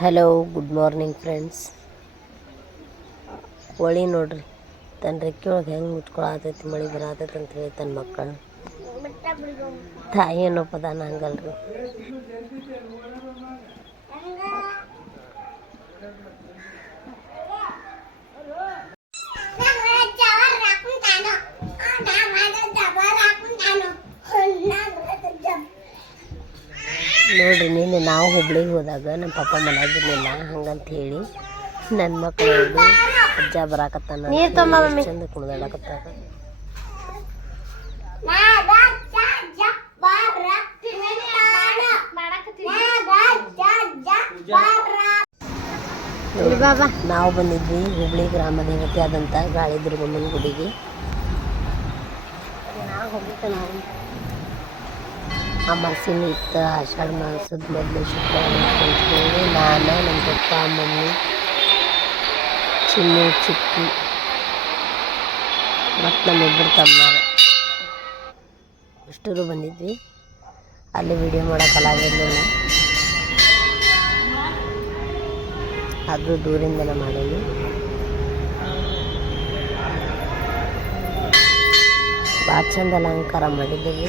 Hello good morning friends ಕೋಳಿ ನೋಡ್ರಿ ತನ್ನ ರೆಕ್ಕೆ ಒಳಗೆ ಹೆಂಗೆ ಮುಚ್ಕೊಳತೈತಿ, ಮಳೆ ಬರತೈತಿ ಅಂತ ಹೇಳಿ ತನ್ನ ಮಕ್ಕಳು. ತಾಯಿ ಏನೋ ಪದಾನ ಹಂಗಲ್ರಿ ನೋಡ್ರಿ ನಿನ್ನೆ ನಾವು ಹುಬ್ಳಿಗೆ ಹೋದಾಗ ನಮ್ಮ ಪಪ್ಪ ಮನ್ಯಾಗಿರ್ಲಿಲ್ಲ ಹಂಗಂತ ಹೇಳಿ ನನ್ನ ಮಕ್ಕಳು ಅಜ್ಜ ಬರಾಕತ್ತಾನ. ಚಂದ ಬಾಬಾ ನಾವು ಬಂದಿದ್ವಿ ಹುಬ್ಳಿ ಗ್ರಾಮ ದೇವತೆ ಆದಂಥ ಗಾಳಿ ದುರ್ಗಮ್ಮನ ಗುಡಿಗೆ. ನಾವು ಹೋಗಿದ್ದೆ ನಾವು ಅಮಾಸಿನ ಇತ್ತು ಆಷಾಢ ಮಾಸದ ಮೊದಲು ಶುಕ್ರವಾರ ನಾನು, ನಮ್ಮ ಪಪ್ಪ, ಮಮ್ಮಿ, ಚಿನ್ನು, ಚಿಕ್ಕಿ, ಮತ್ತು ನಮ್ಮಿಬ್ಬರು ತಮ್ಮ ಅಷ್ಟರು ಬಂದಿದ್ವಿ. ಅಲ್ಲಿ ವಿಡಿಯೋ ಮಾಡೋಕ್ಕಾಗಿರಲಿಲ್ಲ ಅದು ದೂರಿಂದನೇ ಮಾಡೀನಿ ಭಾಳ ಚಂದ ಅಲಂಕಾರ ಮಾಡಿದ್ದೀವಿ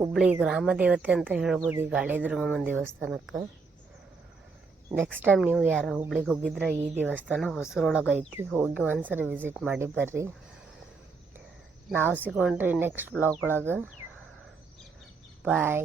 ಹುಬ್ಳಿ ಗ್ರಾಮ ದೇವತೆ ಅಂತ ಹೇಳ್ಬೋದು ಈ ಗಾಳಿ ದುರ್ಗಮ್ಮನ ದೇವಸ್ಥಾನಕ್ಕೆ. ನೆಕ್ಸ್ಟ್ ಟೈಮ್ ನೀವು ಯಾರು ಹುಬ್ಳಿಗೆ ಹೋಗಿದ್ರೆ ಈ ದೇವಸ್ಥಾನ ಹೊಸರೊಳಗೆ ಐತಿ ಹೋಗಿ ಒಂದ್ಸರಿ ವಿಸಿಟ್ ಮಾಡಿ ಬರ್ರಿ. ನಾವು ಸಿಗೊಂಡ್ರಿ ನೆಕ್ಸ್ಟ್ ಬ್ಲಾಗ್ ಒಳಗೆ. ಬಾಯ್